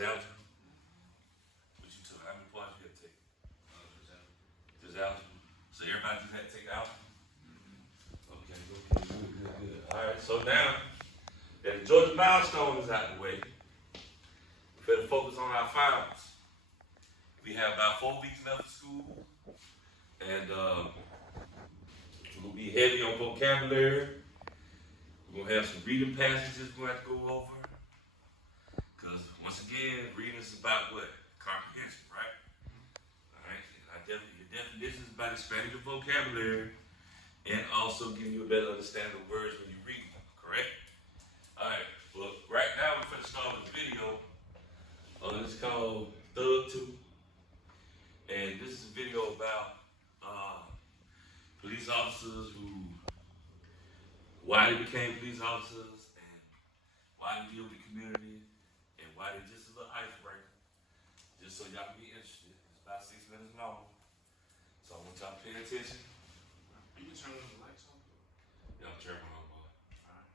algebra? What you took? How many parts you had to take? Just algebra. So everybody just had to take algebra? Okay, good. All right, so now that the Georgia milestone is out the way, we better focus on our finals. We have about 4 weeks left of school, and we're gonna be heavy on vocabulary. We're gonna have some reading passages we're gonna have to go over. Because once again, reading is about what? Comprehension, right? Alright. Your definition is about expanding your vocabulary and also giving you a better understanding of words when you read them, correct? Alright, well, right now we're gonna start with a video. It's called Thug 2. And this is a video about police officers why they became police officers and why they deal with the community and why they just a little icebreaker. Just so y'all can be interested. It's about 6 minutes long. So I want y'all to pay attention. You can turn the lights on. Yeah, I'm turning on, boy. Alright.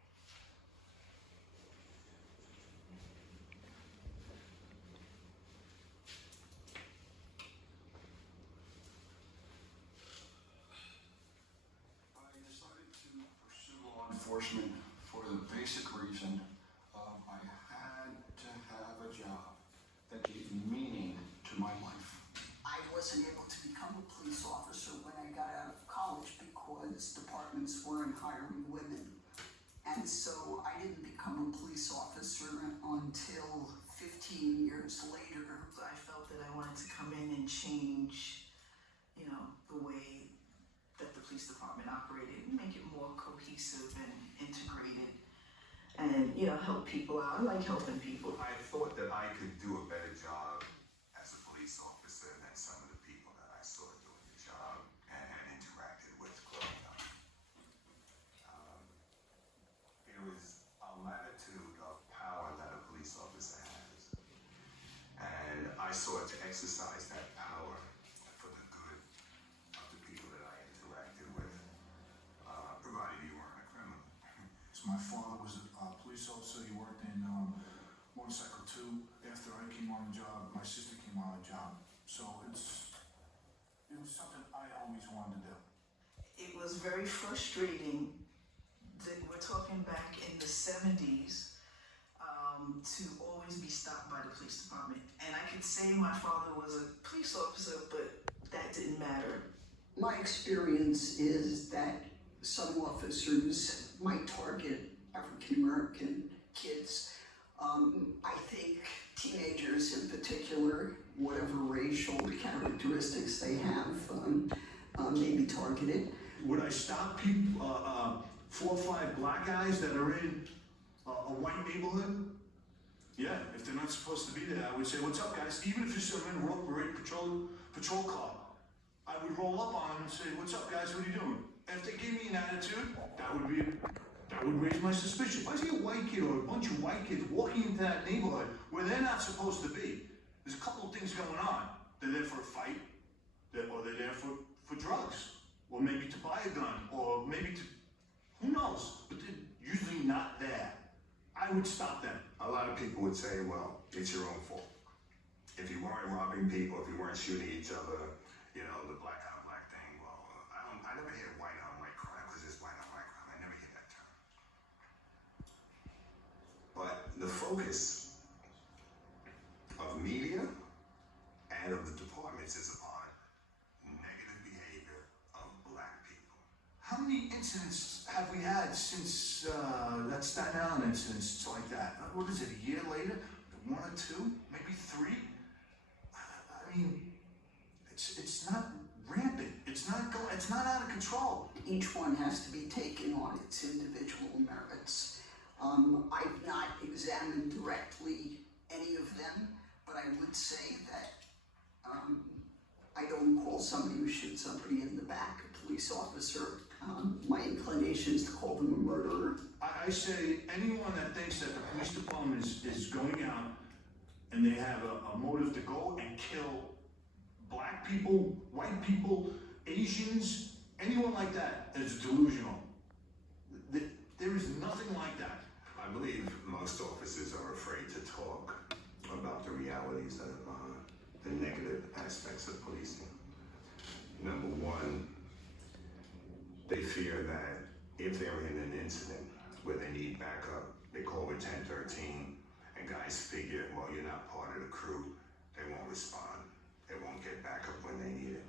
I decided to pursue law enforcement for the basic reason I had to have a job that gave meaning to my life. I wasn't able to become a police officer when I got out of college because departments weren't hiring women. And so I didn't become a police officer until 15 years later. I felt that I wanted to come in and change, the way that the police department operated, and make it more cohesive and integrated, and help people out. I like helping people. I thought that I could do a better job as a police officer than some of the people that I saw doing the job and interacted with growing up. It was a latitude of power that a police officer has. And I sought to exercise that power for the good of the people that I interacted with, provided you weren't a criminal. So my father was a police officer. He worked in Motorcycle 2. After I came on the job, my sister came on the job. So it was something I always wanted to do. It was very frustrating that we're talking back in the 70s to always be stopped by the police department. And I could say my father was a police officer, but that didn't matter. My experience is that some officers might target African American kids. I think teenagers in particular, whatever racial characteristics they have, may be targeted. Would I stop people, 4 or 5 black guys that are in a white neighborhood? Yeah, if they're not supposed to be there, I would say, "What's up, guys?" Even if you're in a road parade patrol car, I would roll up on them and say, "What's up, guys? What are you doing?" And if they gave me an attitude, that would raise my suspicion. If I see a white kid or a bunch of white kids walking into that neighborhood where they're not supposed to be, there's a couple of things going on. They're there for a fight, or they're there for drugs, or maybe to buy a gun, or maybe to, who knows, but they're usually not there. I would stop them. A lot of people would say, well, it's your own fault. If you weren't robbing people, if you weren't shooting each other, the black on black thing, well, I never hear white on white crime because it's white on white crime. I never hear that term. But the focus of media and of the departments is upon negative behavior of black people. How many incidents have we had since that Staten Island incident, it's like that? What is it, a year later? 1 or 2, maybe 3? I mean, it's not rampant. It's not out of control. Each one has to be taken on its individual merits. I've not examined directly any of them, but I would say that I don't call somebody who shoots somebody in the back a police officer. My inclination is to call them a murderer. I say anyone that thinks that the police department is going out and they have a motive to go and kill black people, white people, Asians, anyone like that is delusional. There is nothing like that. I believe most officers are afraid to talk about the realities of the negative aspects of policing. Number one, they fear that if they're in an incident where they need backup, they call it 1013, and guys figure, well, you're not part of the crew, they won't respond. They won't get backup when they need it.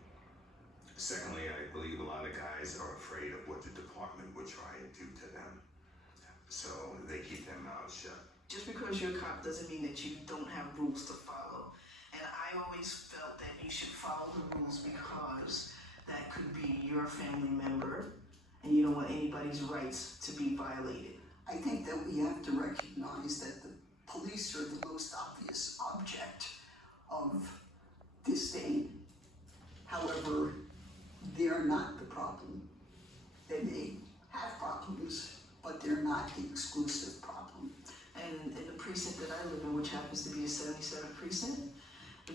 Secondly, I believe a lot of guys are afraid of what the department would try and do to them. So they keep their mouths shut. Just because you're a cop doesn't mean that you don't have rules to follow. And I always felt that you should follow the rules because that could be your family member and you don't want anybody's rights to be violated. I think that we have to recognize that the police are the most obvious object of disdain. However, they're not the problem. They may have problems, but they're not the exclusive problem. And in the precinct that I live in, which happens to be a 77 precinct,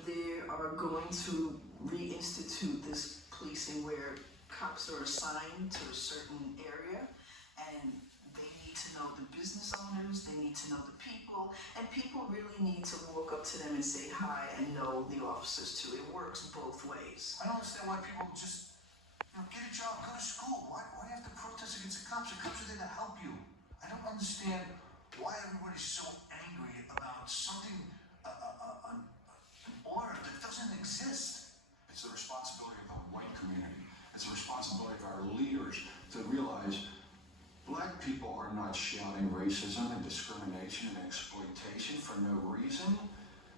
they are going to reinstitute this policing where cops are assigned to a certain area and they need to know the business owners, they need to know the people, and people really need to walk up to them and say hi and know the officers too. It works both ways. I don't understand why people just, get a job, go to school. Why do you have to protest against the cops? The cops are there to help you. I don't understand why everybody's so angry about something, an order that doesn't exist. It's the responsibility of the white community. It's the responsibility of our leaders to realize black people are not shouting racism and discrimination and exploitation for no reason.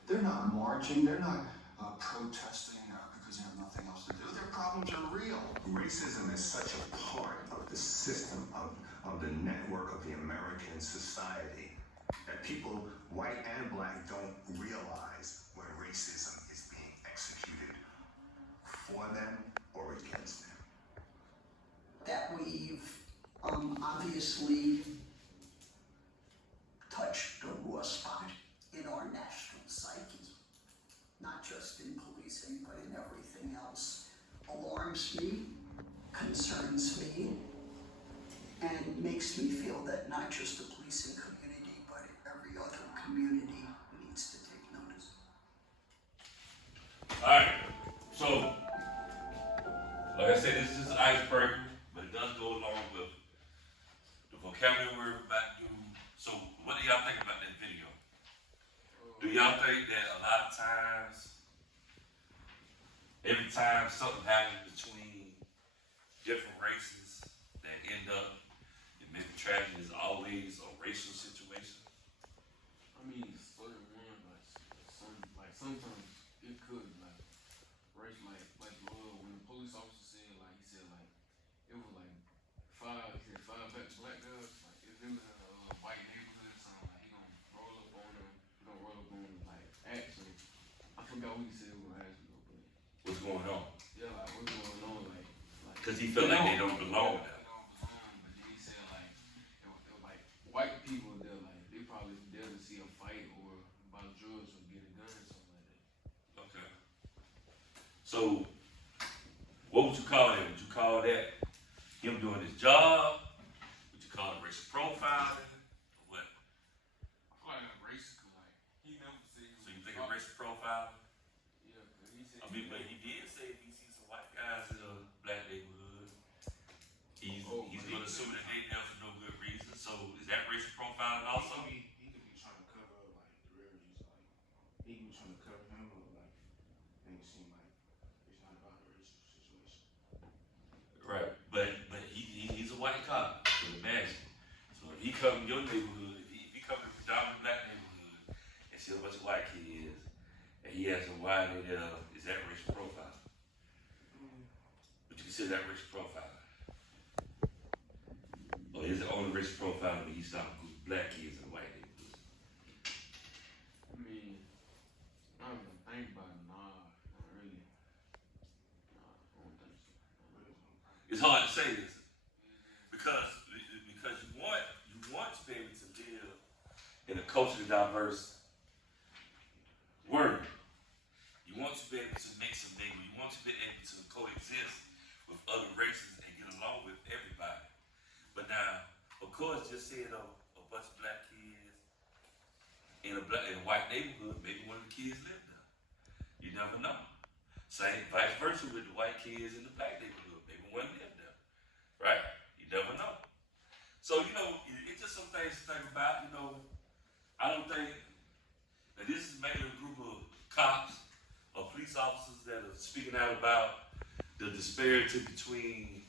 They're not marching. They're not protesting because they have nothing else to do. Their problems are real. Racism is such a part of the system, of the network of the American society, that people, white and black, don't realize when racism is being executed for them or against them. That we've obviously touched a raw spot in our national psyche, not just in policing, but in everything else, alarms me, concerns me, and makes me feel that not just the policing community, but every other community needs to take notice. Alright, so, like I said, this is an icebreaker, but it does go along with the vocabulary we're about to do. So, what do y'all think about that video? Do y'all think that a lot of times, every time something happens between different races that end up in maybe tragedy is always a racial situation? I mean, certain one, sometimes it could, race, when the police officer said, he said, it was five black girls, if them in a white neighborhood or something, he gonna roll up on them, action. I forgot what he said when I asked him, but What's going on? yeah, what's going on, Because he felt like they don't belong there. But then he said it was white people there, they probably there to see a fight or about drugs or get a gun or something like that. Okay. So, what would you call that? Would you call that him doing his job? Would you call it racial profiling? Or what? I feel like that's racist, cause he never said. So you think it's racial profiling? Yeah, cause he said. I mean, but he did say if he sees some white guys in a black neighborhood, he's going to assume that they there for no good reason. So is that racial profiling also? He could be trying to cover up the real reason, he could be trying to cover him up, and it seem like it's not about a racial situation. Right, but he's a white cop. So imagine. So if he come in your neighborhood, if he come in a predominantly black neighborhood and see a bunch of white kids, and he has a wide there, is that racial profiling? Would you consider that racial profiling? Or is it only racial profiling when he stops black kids in the white neighborhood? I mean, I don't even think about it. Nah, not really. Nah, I don't think so. It's hard to say this because you want to be able to live in a culturally diverse world. You want to be able to mix and mingle. You want to be able to coexist with other races and get along with everybody. But now, of course, just seeing a bunch of black kids in a white neighborhood, maybe kids live there. You never know. Same vice versa with the white kids in the black neighborhood. Maybe one live there, right? You never know. So, you know, it's just some things to think about. You know, I don't think that this is mainly a group of cops or police officers that are speaking out about the disparity between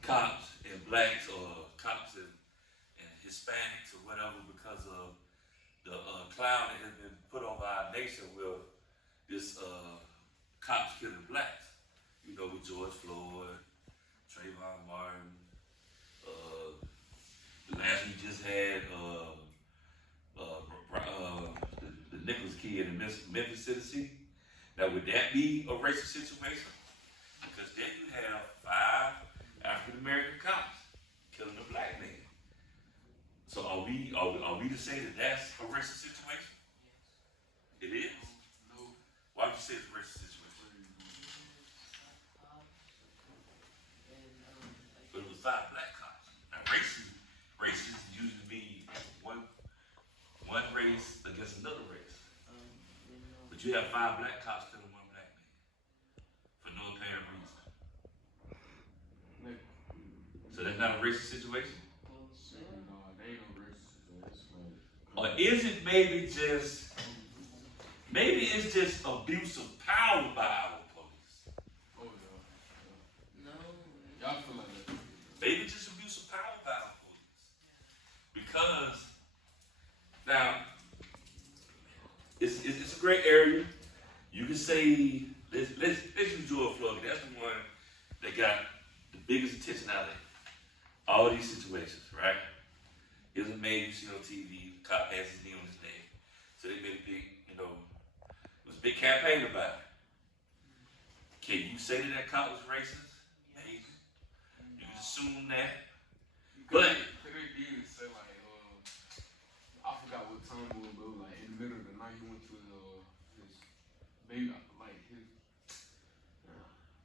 cops and blacks or cops and Hispanics or whatever because of the cloud that has been put over our nation with this cops killing blacks. You know, with George Floyd, Trayvon Martin, the last we just had the Nichols kid in Memphis, Tennessee. Now, would that be a racist situation? Because then you have 5 African American cops killing a black man. So are we to say that that's a racist situation? It is. No. Why would you say it's a racist situation? But it was 5 black cops. Now races usually be one race against another race. But you have 5 black cops killing 1 black man for no apparent reason. So that's not a racist situation? No, they ain't no racist situation. Or is it maybe it's just abuse of power by our police? Oh, yeah. Y'all feel like that. Maybe just abuse of power by our police. Because now it's a great area. You can say let's use George Floyd. That's the one that got the biggest attention out of all these situations, right? It was a man you see on TV, the cop has his knee on his neck. So they made a big, it was a big campaign about it. Can you say that cop was racist? Maybe. You can assume that. But they did say like, I forgot what time it was, but like in the middle of the night, he went to his baby, like his,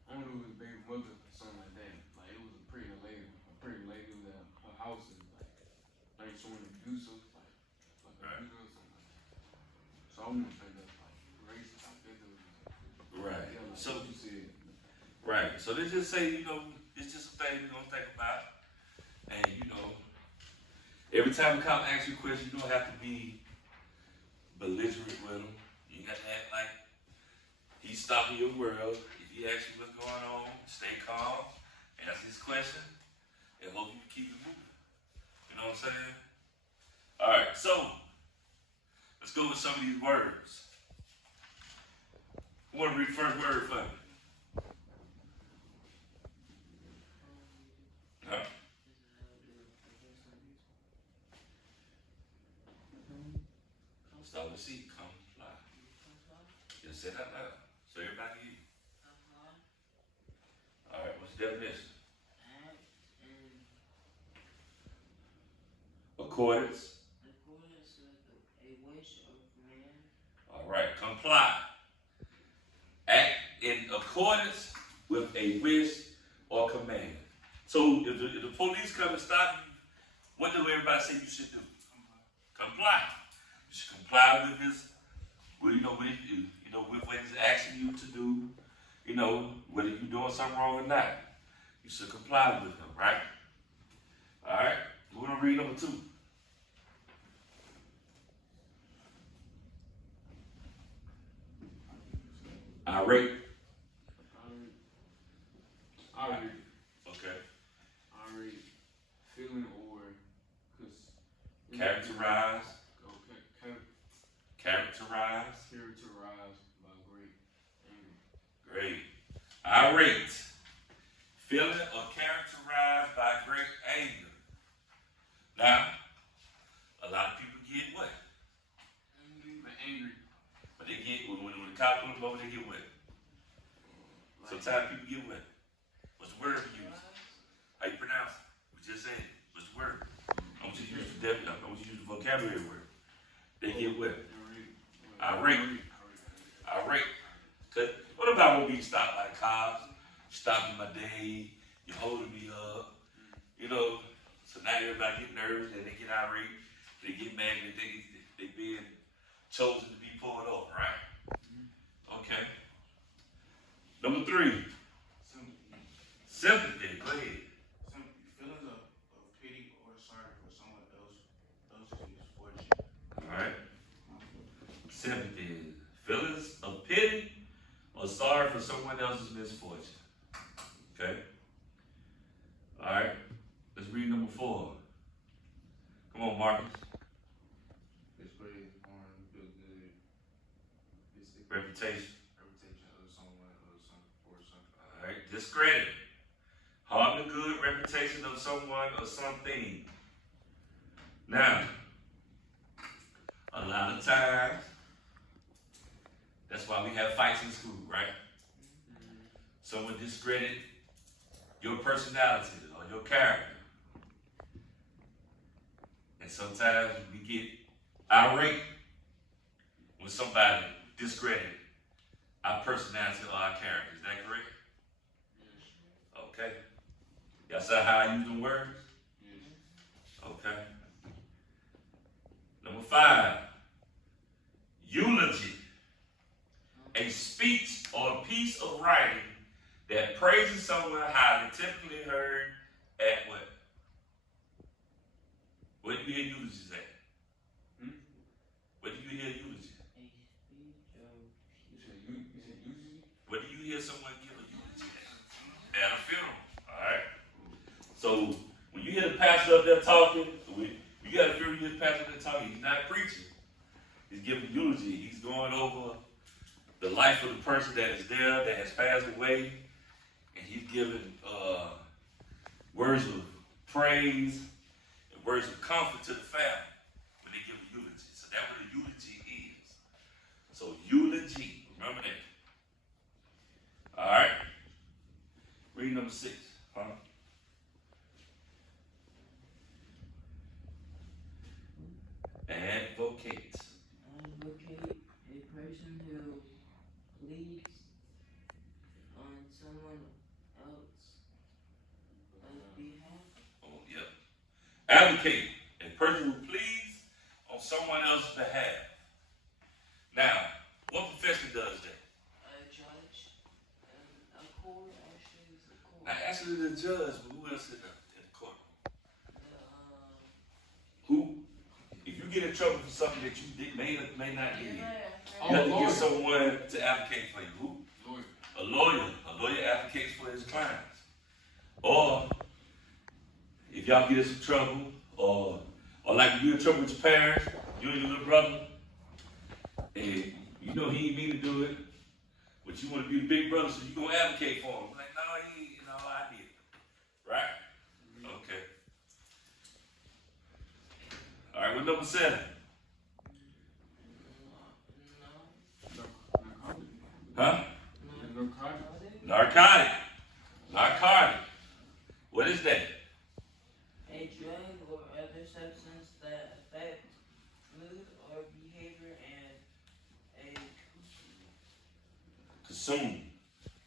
I don't know his baby mother or something like that. Like it was a pretty lady was at her house and like showing abusive, like Right. abusive or something like that. So I wouldn't say that's like racist. I think it was right. yeah, like So what you said. right. So they just say, it's just a thing we're gonna think about. And every time a cop asks you a question, you don't have to be belligerent with him. You got to act like he's stopping your world. If he asks you what's going on, stay calm, answer his question, and hope you can keep it moving. You know what I'm saying? All right, so let's go with some of these words. I want to read the first word for me. Huh? Start with C, comply. Just say that loud, so everybody hear you. All right, what's the definition? Accordance. All right, comply. Act in accordance with a wish or command. So if the police come and stop you, what do everybody say you should do? Comply. You should comply with with what he's asking you to do. Whether you're doing something wrong or not, you should comply with him, right? All right. We're gonna read number 2. Irate. Alright. Okay. Alright. Feeling or Characterize. Okay. Characterize. Characterized by great anger. Great. Irate. Feeling or characterized by great anger. Now, a lot of people get what? Angry. But they get, when the cop pulls them over, they get what? Sometimes people get what? What's the word we use? How you pronounce it? We just said it. What's the word? I want you to use the vocabulary word. They get what? Irate. Irate. Cause what about when we stop by the cops, stopping my day, you're holding me up, So now everybody get nervous and they get irate, they get mad, they being chosen to be pulled over, right? Okay. Number 3, sympathy. Go ahead. Feelings of pity or sorry for someone else's misfortune. All right. Sympathy. Feelings of pity or sorry for someone else's misfortune. Okay. All right. Let's read number 4. Come on, Marcus. Display on feel good. Reputation. Reputation of someone or something for something. All right. Discredit. Harm the good reputation of someone or something. Now, a lot of times, that's why we have fights in school, right? Someone discredit your personality or your character. And sometimes we get irate when somebody discredit our personality or our character. Is that correct? Okay. Y'all see how I use the words? Okay. Number 5, eulogy. A speech or a piece of writing that praises someone highly, typically heard at what? Where do you hear eulogies at? Where do you hear eulogy? Where do you hear someone give a eulogy at? At a funeral. Alright. So when you hear the pastor up there talking, you got to feel you hear the pastor up there talking, he's not preaching. He's giving eulogy. He's going over the life of the person that is there, that has passed away, and he's giving words of praise and words of comfort to the family when they give a eulogy. So that's what a eulogy is. So eulogy, remember that. All right. Read number 6. Advocate. Advocate, a person who leads on someone else's behalf. Oh, yep. Advocate, a person who pleads on someone else's behalf. Now, what profession does that? A judge, a court, actually, is a court. Now, actually, the judge, but who else in the court? Who? If you get in trouble for something that you may not get, you have to get someone to advocate for you. Who? Lawyer. A lawyer. A lawyer advocates for his clients. Or if y'all get in some trouble, or like you in trouble with your parents, you and your little brother, and you know he ain't mean to do it, but you want to be the big brother, so you gonna advocate for him. Like, no, I did it. Right? Okay. All right, what number 7? Huh? Narcotic. What is that? A drug or other substance that affects mood or behavior and a Consume.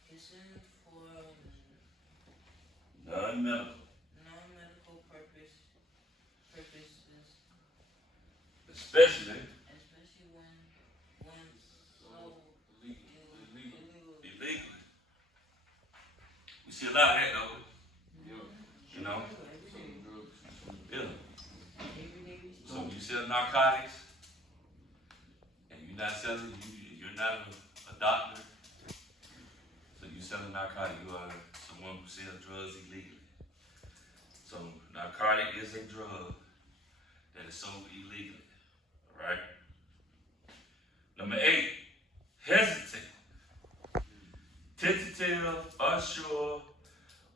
consumed for Non-medical. non-medical purposes, Especially when sold illegally. illegally. We see a lot of that though. You know? Yeah. So you sell narcotics and you're not selling, you're not a doctor. So you selling narcotics, you are someone who sells drugs illegally. So narcotic is a drug that is sold illegally. Alright? Number 8, hesitant. Tentative, unsure,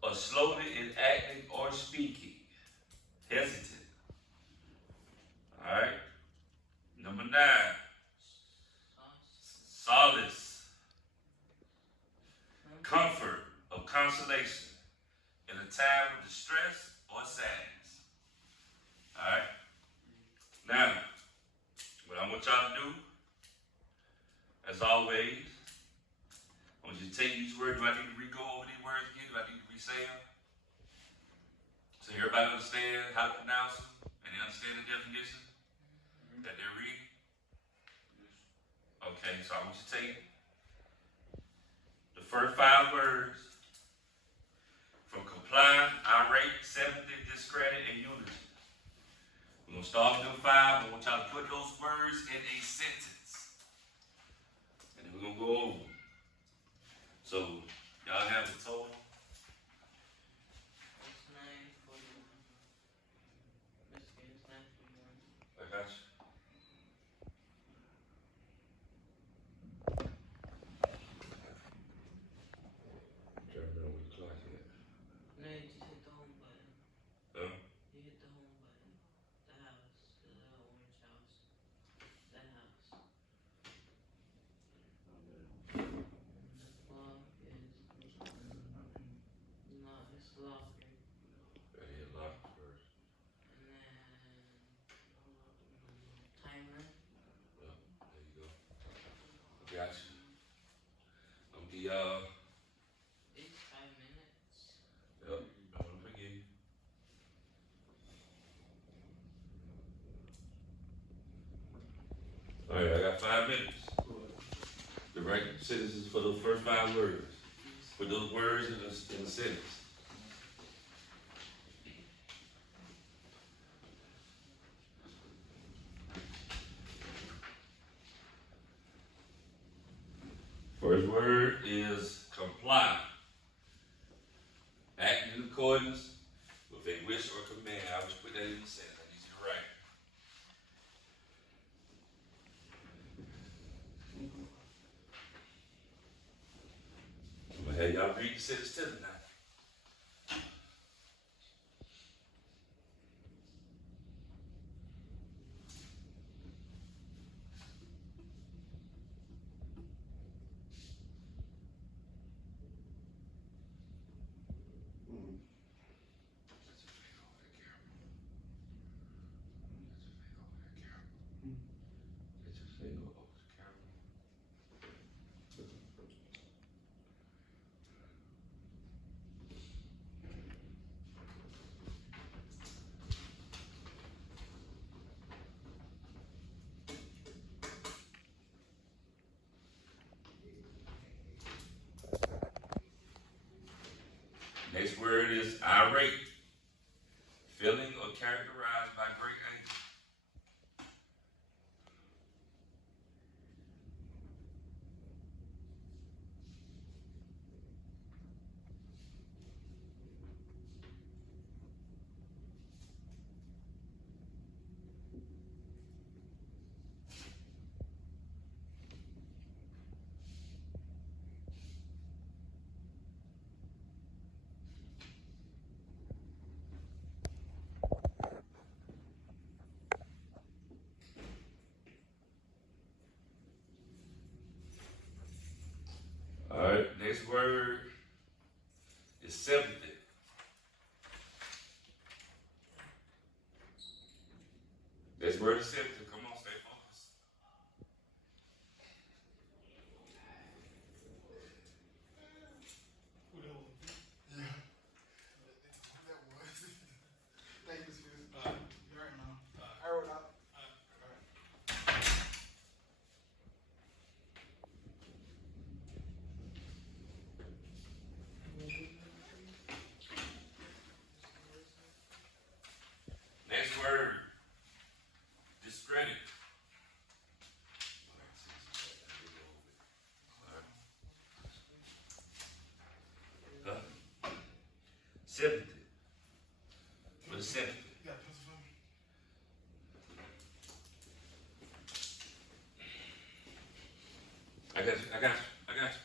or slowly in acting or speaking. Hesitant. Alright? Number 9, solace. Comfort of consolation in a time of distress or sadness. Alright? Now, what I want y'all to do, as always, I want you to take these words. Do I need to re-go over these words again? Do I need to re-say them? So everybody understand how to pronounce them and they understand the definition that they're reading? Okay, so I want you to take the first 5 words from comply, irate, sympathy, discredit, and unity. We're gonna start with them 5. I want y'all to put those words in a sentence. And then we're gonna go over them. So, y'all have the total. It's 941. Let's get it's 941. I got you. Trying to remember what the clock is. No, you just hit the home button. Huh? You hit the home button. The house. The little orange house. The house. The clock is. No, it's locker. Right here, lock it first. And then. Timer. Yep, there you go. Got you. I'm gonna give y'all. It's 5 minutes. Yep, I'm gonna forgive you. Alright, I got 5 minutes. The right sentences for those first 5 words. Put those words in a sentence. First word is comply. Act in accordance with a wish or command. I was put that in the sentence. I need you to write. I'm gonna have y'all read the sentence to me now. Next word is irate. Feeling or characterized by great anger. Alright, next word is sympathy. Next word is sympathy. Come on, stay focused. Next word, discredit. Huh? Sympathy. What is sympathy? I got you, I got you, I got you, I got you.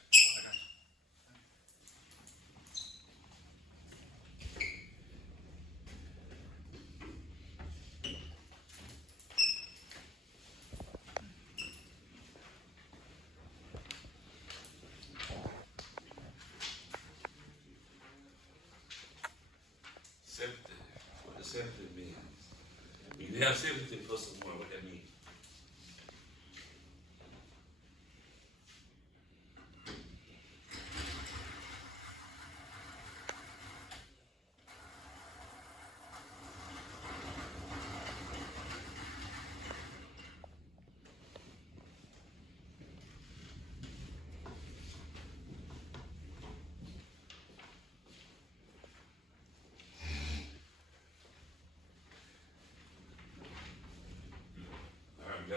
Sympathy. What does sympathy mean? When you have sympathy for someone, what that means?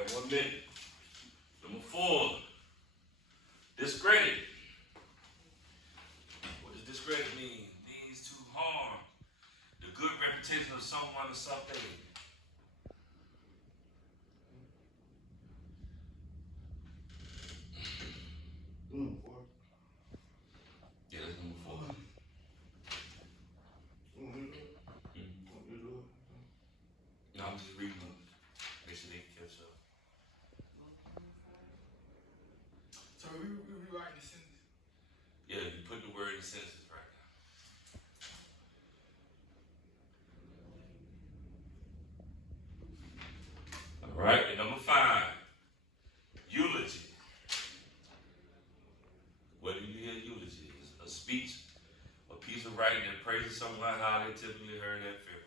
right, 1 minute. Number 4, discredit. What does discredit mean? It means to harm the good reputation of someone or something. Number 4. Yeah, that's number 4. Want me to do it? Want me to do it? No, I'm just reading them. Make sure they can catch up. So we rewriting the sentence. Yeah, you put the word in sentences right now. All right, and number 5, eulogy. What do you hear eulogy? It's a speech, a piece of writing that praises someone how they typically heard that funeral.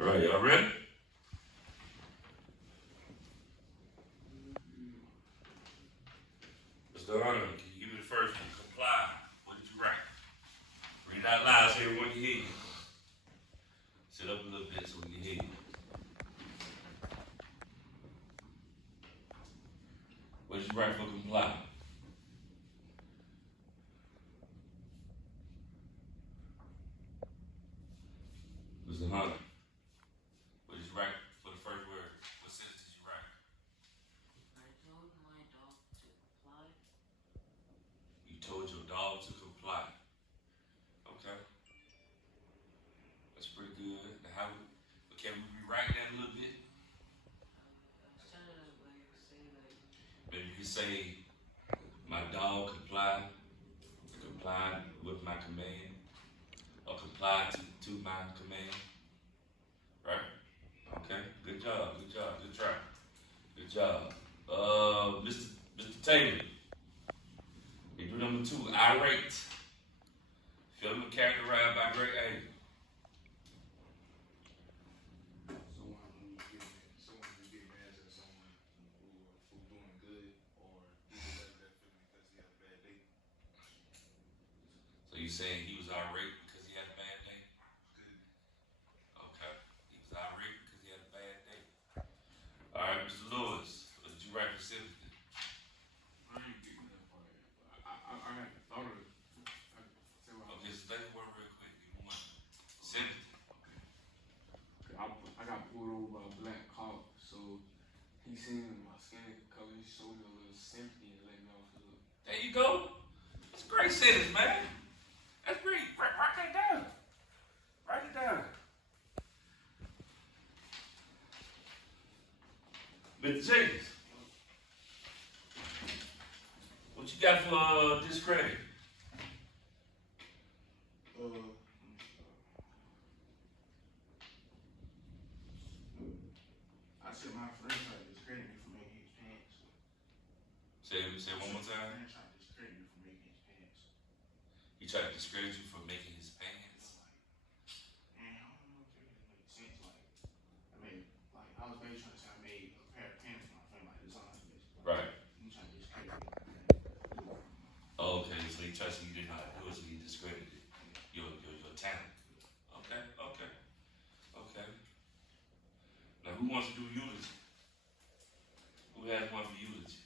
All right, y'all ready? Mr. Hunter, can you give me the first one? Comply. What did you write? Read it out loud so everyone can hear you. Sit up a little bit so we can hear you. What did you write for comply? Mr. Hunter, what did you write for the first word? What sentence did you write? I told my dog to comply. You told your dog to comply. Okay. That's pretty good. Now, can we rewrite that a little bit? Kind of like say like, Maybe you can say, my dog complied with my command, or complied to my command. Right? Okay. Good job. Good try. Good job. Mr. Taylor. You do number 2, irate. Feeling characterized by great anger. Someone who get mad at someone who's doing good, or he deserves that feeling because he had a bad day. So you saying he was irate because he had a bad day? Good. Okay. He was irate because he had a bad day. All right, Mr. Lewis, what did you write for sympathy? I ain't getting that part. I had thought of it. Okay, so take a word real quick. Give me one. Sympathy. I got pulled over by a black cop, so he seen my skin color, he showed me a little sympathy and let me off the hook. There you go. It's a great sentence, man. That's great. Write that down. Write it down. Mr. Jenkins, what you got for discredit? I said my friend tried to discredit me for making his pants. Say it one more time. My friend tried to discredit me for making his pants. He tried to discredit you for making his pants. And I don't know if it really makes sense. I was basically trying to say I made a pair of pants for my friend, like designs, basically. Right. He tried to discredit me. Okay, so he tried to, you did not do it, so he discredited your talent. Okay. Now who wants to do eulogy? Who has one for eulogy?